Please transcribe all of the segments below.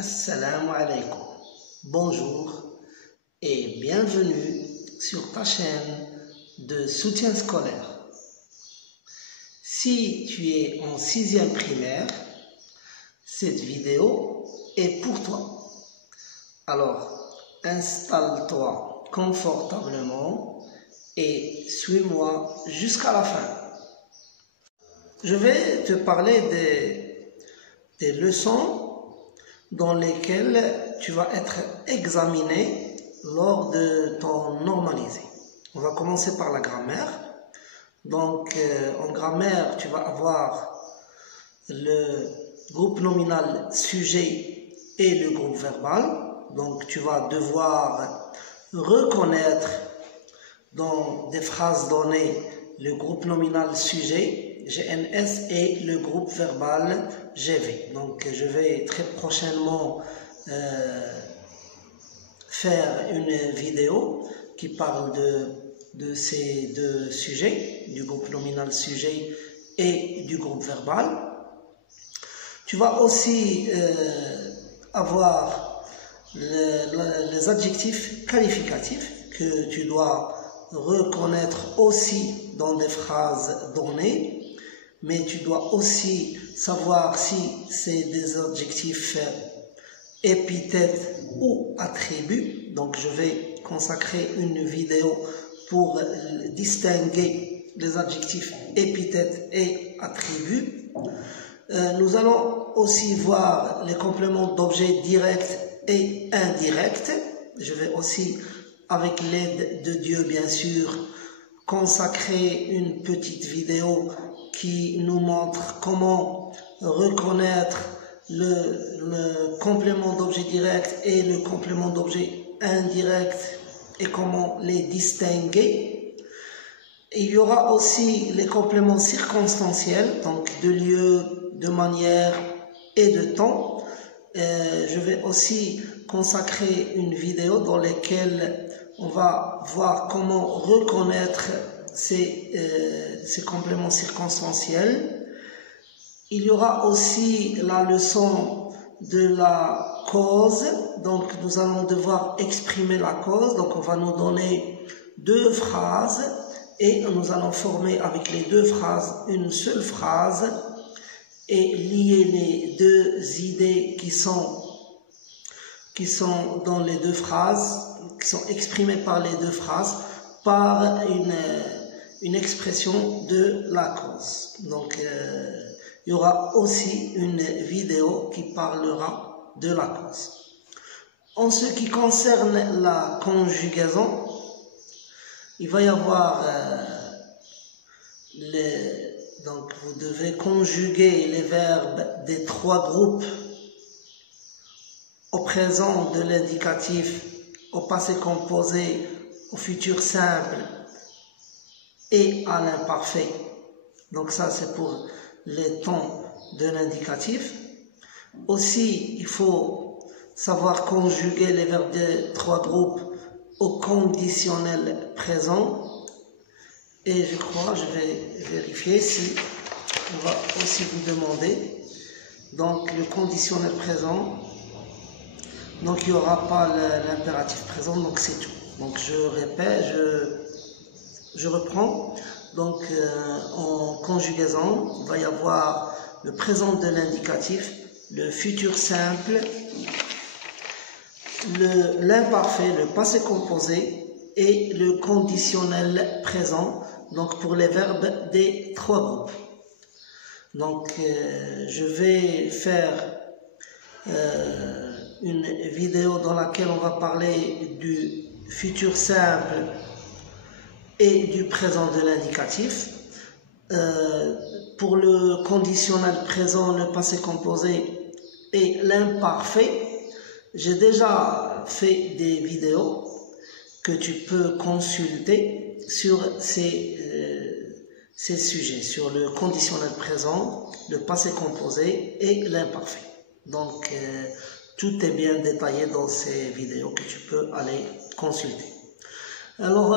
Assalamu alaikum. Bonjour et bienvenue sur ta chaîne de soutien scolaire. Si tu es en 6e primaire, cette vidéo est pour toi. Alors, installe-toi confortablement et suis-moi jusqu'à la fin. Je vais te parler des leçons dans lesquelles tu vas être examiné lors de ton normalisé. On va commencer par la grammaire. Donc, en grammaire, tu vas avoir le groupe nominal sujet et le groupe verbal. Donc, tu vas devoir reconnaître dans des phrases données le groupe nominal sujet, GNS, et le groupe verbal GV. Donc, je vais très prochainement faire une vidéo qui parle de ces deux sujets, du groupe nominal sujet et du groupe verbal. Tu vas aussi avoir les adjectifs qualificatifs que tu dois reconnaître aussi dans des phrases données, mais tu dois aussi savoir si c'est des adjectifs épithètes ou attributs. Donc je vais consacrer une vidéo pour distinguer les adjectifs épithètes et attributs. Nous allons aussi voir les compléments d'objets directs et indirects. Je vais aussi, avec l'aide de Dieu bien sûr, consacrer une petite vidéo qui nous montre comment reconnaître le complément d'objet direct et le complément d'objet indirect et comment les distinguer. Il y aura aussi les compléments circonstanciels, donc de lieu, de manière et de temps. Je vais aussi consacrer une vidéo dans laquelle on va voir comment reconnaître ces compléments circonstanciels. Il y aura aussi la leçon de la cause. Donc nous allons devoir exprimer la cause. Donc on va nous donner deux phrases et nous allons former avec les deux phrases une seule phrase et lier les deux idées qui sont dans les deux phrases, qui sont exprimées par les deux phrases, par une expression de la cause. Donc, il y aura aussi une vidéo qui parlera de la cause. En ce qui concerne la conjugaison, il va y avoir donc vous devez conjuguer les verbes des trois groupes au présent de l'indicatif, au passé composé, au futur simple et à l'imparfait. Donc ça c'est pour les temps de l'indicatif. Aussi il faut savoir conjuguer les verbes des trois groupes au conditionnel présent. Et je crois, je vais vérifier si on va aussi vous demander. Donc le conditionnel présent, donc il n'y aura pas l'impératif présent, donc c'est tout. Donc je répète, je reprends. Donc en conjugaison, il va y avoir le présent de l'indicatif, le futur simple, l'imparfait, le passé composé et le conditionnel présent, donc pour les verbes des trois groupes. Donc je vais faire une vidéo dans laquelle on va parler du futur simple et du présent de l'indicatif. Pour le conditionnel présent, le passé composé et l'imparfait, j'ai déjà fait des vidéos que tu peux consulter sur ces sujets, sur le conditionnel présent, le passé composé et l'imparfait. Donc, tout est bien détaillé dans ces vidéos que tu peux aller consulter. Alors,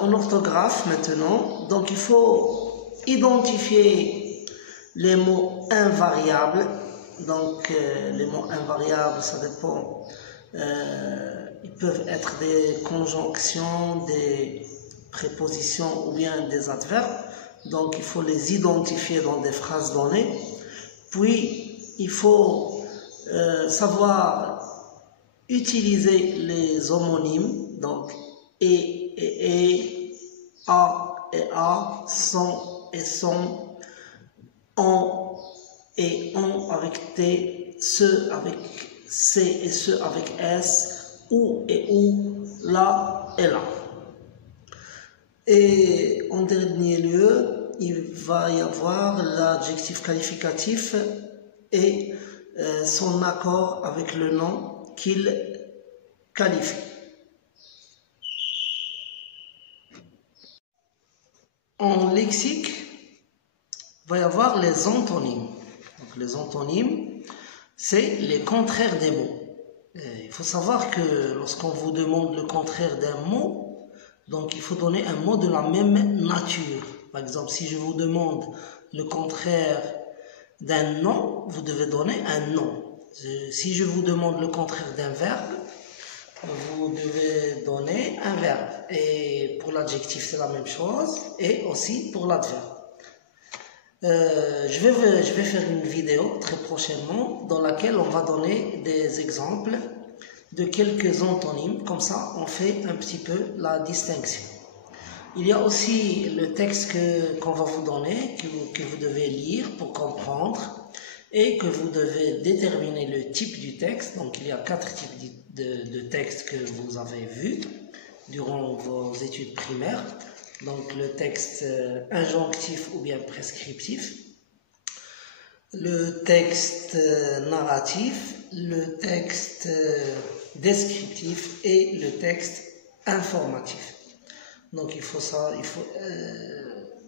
en orthographe maintenant, donc il faut identifier les mots invariables Donc les mots invariables, ça dépend. Ils peuvent être des conjonctions, des prépositions ou bien des adverbes. Donc il faut les identifier dans des phrases données. Puis il faut savoir utiliser les homonymes, donc et, a, sont et son, on et on avec t, ce avec c et ce avec s, ou et ou, là et là. Et en dernier lieu, il va y avoir l'adjectif qualificatif et son accord avec le nom qu'il qualifie. En lexique, il va y avoir les antonymes. Donc, les antonymes, c'est les contraires des mots. Et il faut savoir que lorsqu'on vous demande le contraire d'un mot, donc il faut donner un mot de la même nature. Par exemple, si je vous demande le contraire d'un nom, vous devez donner un nom. Si je vous demande le contraire d'un verbe, vous devez donner un verbe. Et pour l'adjectif, c'est la même chose. Et aussi pour l'adverbe. Je vais faire une vidéo très prochainement dans laquelle on va donner des exemples de quelques antonymes. Comme ça, on fait un petit peu la distinction. Il y a aussi le texte qu'on va vous donner, que vous devez lire pour comprendre et que vous devez déterminer le type du texte. Donc, il y a 4 types de textes que vous avez vus durant vos études primaires. Donc, le texte injonctif ou bien prescriptif, le texte narratif, le texte descriptif et le texte informatif. Donc, il faut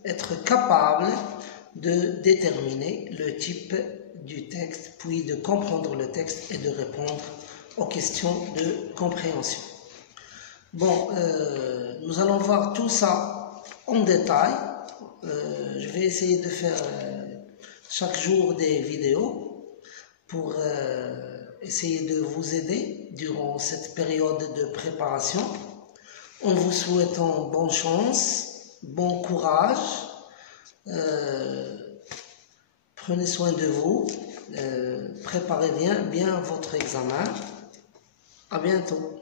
être capable de déterminer le type du texte, puis de comprendre le texte et de répondre aux questions de compréhension. Bon, nous allons voir tout ça en détail. Je vais essayer de faire chaque jour des vidéos pour essayer de vous aider durant cette période de préparation. En vous souhaitant bonne chance, bon courage, prenez soin de vous, préparez bien votre examen. À bientôt.